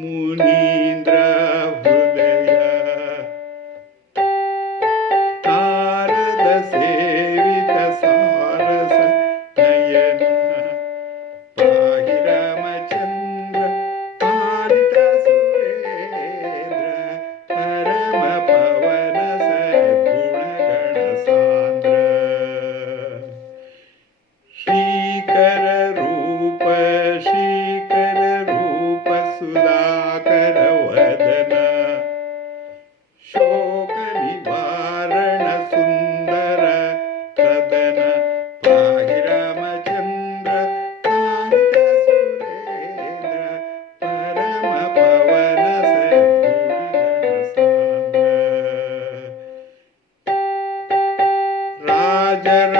ಮುನೀಂದ್ರ ಹೃದಯ ನಾರದ ಸೇವಿತ ಸಾರಸ ನಯನ ಪಾಹಿ ರಾಮಚಂದ್ರ ಪಾಲಿತ ಸುರೇಂದ್ರ ಪರಮ ಪವನ ಸದ್ಗುಣಗಣ ಸಾಂದ್ರ ಶ್ರೀಕರ ರೂಪ ಸುಧಾಕರ ವದನ ಶೋಕ ನಿವಾರಣ ಸುಂದರ ಕದನ ಪಾಹಿ ರಾಮಚಂದ್ರ ಪಾಲಿತ ಸುರೇಂದ್ರ ಪರಮ ಪವನ ಸದ್ಗುಣಗಣ ಸಾಂದ್ರ ರಾಜರ